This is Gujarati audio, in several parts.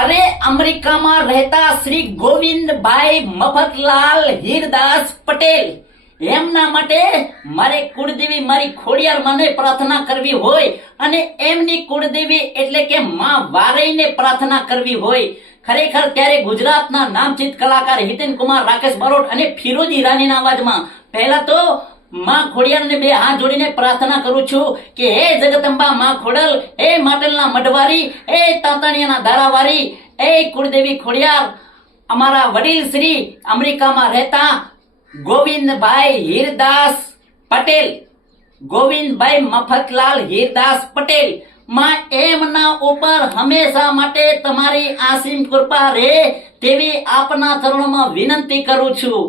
અરે અમેરિકામાં રહેતા શ્રી ગોવિંદભાઈ મફતલાલ હીરદાસ પટેલ એમના માટે મારે કુળદેવી મારી ખોડિયાર માને પ્રાર્થના કરવી હોય અને એમની કુળદેવી એટલે કે માં વારઈને પ્રાર્થના કરવી હોય. ખરેખર ત્યારે ગુજરાતના નામચીત કલાકાર હિતેન કુમાર, રાકેશ બારોટ અને ફિરોજી રાનીના અવાજમાં પહેલા તો માં ખોડિયારને બે હાથ જોડીને પ્રાર્થના કરું છું કે હે જગદંબા માં ખોડલ, હે માટલના મઢવારી, હે તાંતણિયાના ધારાવારી, હે કુળદેવી ખોડિયાર, અમારા વડીલ શ્રી અમેરિકામાં રહેતા ગોવિંદભાઈ હીરદાસ પટેલ, ગોવિંદભાઈ મફતલાલ હીરદાસ પટેલ, માં એમના ઉપર હંમેશા માટે તમારી આસીમ કૃપા રહે તેવી આપના ચરણોમાં વિનંતી કરું છું.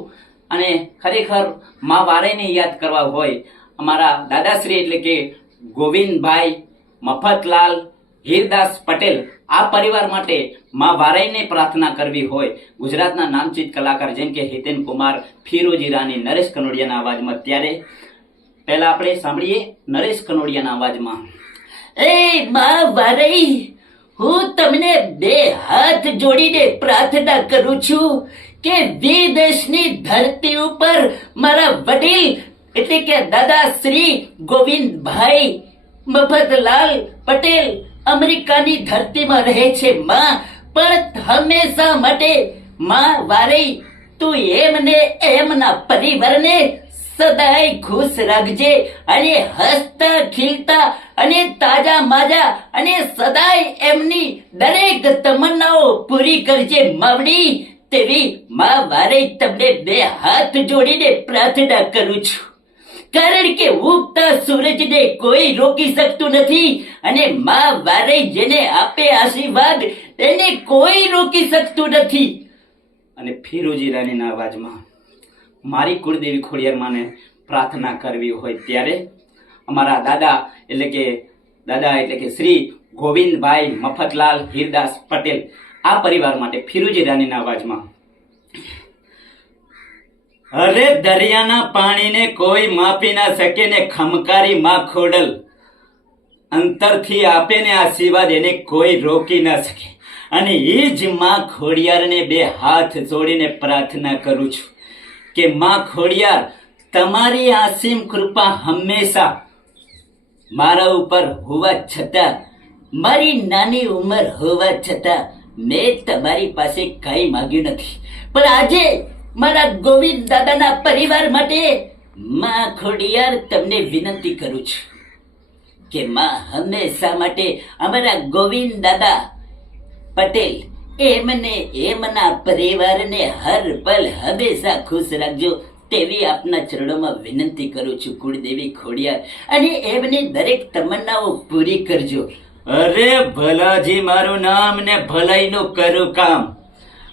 અને ખરેખર માં વારેને યાદ કરવા હોય, અમારા દાદાશ્રી એટલે કે ગોવિંદભાઈ મફતલાલ હીરદાસ પટેલ, આ પરિવાર માટે માં વારેને પ્રાર્થના કરવી હોય, ગુજરાતના નામચીત કલાકાર જેમ કે હિતેન કુમાર, ફિરોજી રાની, નરેશ કનોડિયાના અવાજમાં, ત્યારે પહેલા આપણે સાંભળીએ નરેશ કનોડિયાના અવાજમાં. એ માં વારઈ, હું તમને બે હાથ જોડીને પ્રાર્થના કરું છું કે વિદેશની ધરતી ઉપર મારા વડીલ એટલે કે દાદા શ્રી ગોવિંદભાઈ મફતલાલ પટેલ અમેરિકાની ધરતીમાં રહે છે માં, પણ હંમેશા માટે માં વારઈ તું એમને એમના પરિવારને સદાય ખુશ રાખજે અને હસતા ખીલતા અને તાજા માજા અને સદાય એમની દરેક તમન્નાઓ પૂરી કરજે માવડી, તેવી માં વારે તમને બે હાથ જોડીને પ્રાર્થના કરું છું. કારણ કે ઉગતા સૂરજને કોઈ રોકી શકતું નથી અને માં વારે જેને આપે આશીર્વાદ એને કોઈ રોકી શકતું નથી. અને ફિરોજી રાનીના અવાજમાં મારી કુળદેવી ખોડિયાર માને પ્રાર્થના કરવી હોય ત્યારે અમારા દાદા એટલે કે શ્રી ગોવિંદભાઈ મફતલાલ હીરદાસ પટેલ, આ પરિવાર માટે ફિરોજી રાનીના અવાજમાં. અરે દરિયાના પાણીને કોઈ માપી ના શકે ને ખમકારી માં ખોડલ અંતરથી આપે ને આશીર્વાદ એને કોઈ રોકી ના શકે. અને એ જ માં ખોડિયારને બે હાથ જોડીને પ્રાર્થના કરું છું કે માં ખોડિયાર તમારી આસીમ કૃપા હંમેશા મારા ઉપર હોવા છતાં, મારી નાની ઉંમર હોવા છતાં મેં તમારી પાસે કઈ માંગ્યું નથી, પણ આજે મારા ગોવિંદ દાદાના પરિવાર માટે માં ખોડિયાર તમને વિનંતી કરું છું કે માં હંમેશા માટે અમારા ગોવિંદ દાદા પટેલ એમને એમના પરિવારને હર પલ હંમેશા ખુશ રાખજો તેવી આપના ચરણોમાં વિનંતી કરું છું કુળદેવી ખોડિયાર, અને એમની દરેક તમન્નાઓ પૂરી કરજો. અરે ભલાજી મારું નામ ને ભલાઈનું કરું કામ.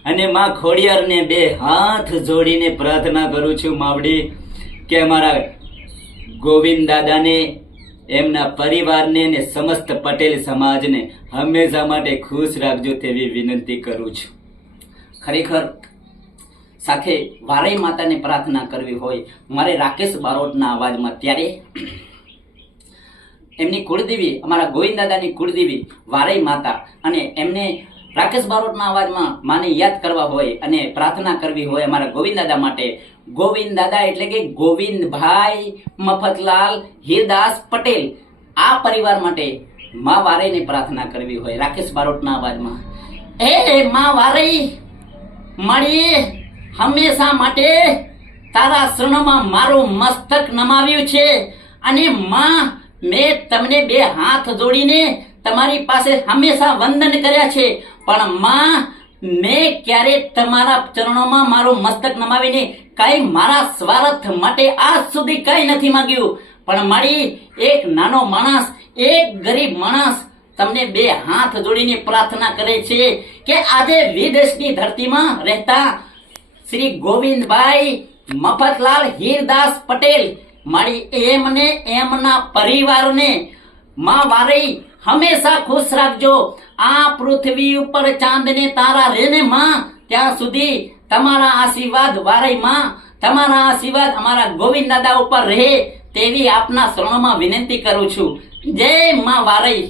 અને માં ખોડિયારને બે હાથ જોડીને પ્રાર્થના કરું છું માવડી કે અમારા ગોવિંદ દાદાને, એમના પરિવારને ને સમસ્ત પટેલ સમાજને હંમેશા માટે ખુશ રાખજો તેવી વિનંતી કરું છું. ખરેખર સાથે વારઈ માતાને પ્રાર્થના કરવી હોય મારે રાકેશ બારોટના અવાજમાં, ત્યારે એમની કુળદેવી અમારા ગોવિંદ દાદાની કુળદેવી વારઈ માતા અને એમને રાકેશ બારોટના અવાજમાં માને યાદ કરવા હોય અને પ્રાર્થના કરવી હોય અમારા ગોવિંદ દાદા માટે, ગોવિંદ દાદા એટલે કે ગોવિંદભાઈ મફતલાલ હીરદાસ પટેલ, આ પરિવાર માટે માં વારઈને પ્રાર્થના કરવી હોય રાકેશ બારોટના અવાજમાં. એ માં વારઈ મારી હંમેશા માટે તારા શરણોમાં મારું મસ્તક નમાવ્યું છે અને માં મેં તમને બે હાથ જોડીને તમારી પાસે હંમેશા વંદન કર્યા છે, પણ માં મેં ક્યારે તમારા ચરણોમાં મારું મસ્તક નમાવીને કઈ મારા સ્વાર્થ માટે આજ સુધી કઈ નથી માંગ્યું, પણ મારી એક નાનો માણસ, એક ગરીબ માણસ તમને બે હાથ જોડીને પ્રાર્થના કરે છે કે આજે વિદેશની ધરતીમાં રહેતા શ્રી ગોવિંદભાઈ મફતલાલ હીરદાસ પટેલ મારી એમને એમના પરિવારને માં વારઈ હંમેશા ખુશ રાખજો. આ પૃથ્વી ઉપર ચાંદને તારા રેને માં, ત્યાં સુધી તમારા આશીર્વાદ વારઈ માં, તમારા આશીર્વાદ અમારા ગોવિંદ દાદા ઉપર રહે તેવી આપના શરણોમાં વિનંતી કરું છું. જય માં વારઈ.